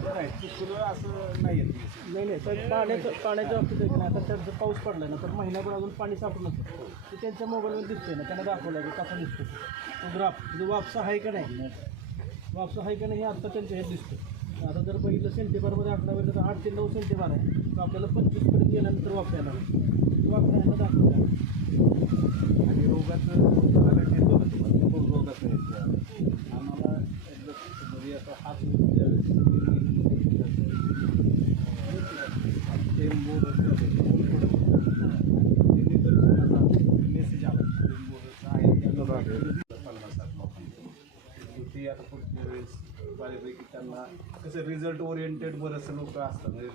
असं नाही येत नाही नाही तर पाण्याचं पाण्याच्या बाबतीत आहे ना आता त्यांचं पाऊस पडला ना तर महिनाभर अजून पाणी सापडलं असतं ते त्यांच्या मोबाईलवर दिसतंय ना त्यांना दाखवलं की कसा दिसतो तो ग्राफ जो म्हणजे वापसा आहे का नाही? वापसा आहे का नाही हे आत्ता त्यांच्या हे दिसतं आता जर बघितलं सेंटीबारमध्ये आकडा बघितलं तर आठ ते नऊ सेंटीबार आहे. तो आपल्याला पंचवीसपर्यंत गेल्यानंतर वापरायला वापरा लोकांचं ते रिझल्ट ओरिएंटेड बरेचसे लोक असतात. म्हणजे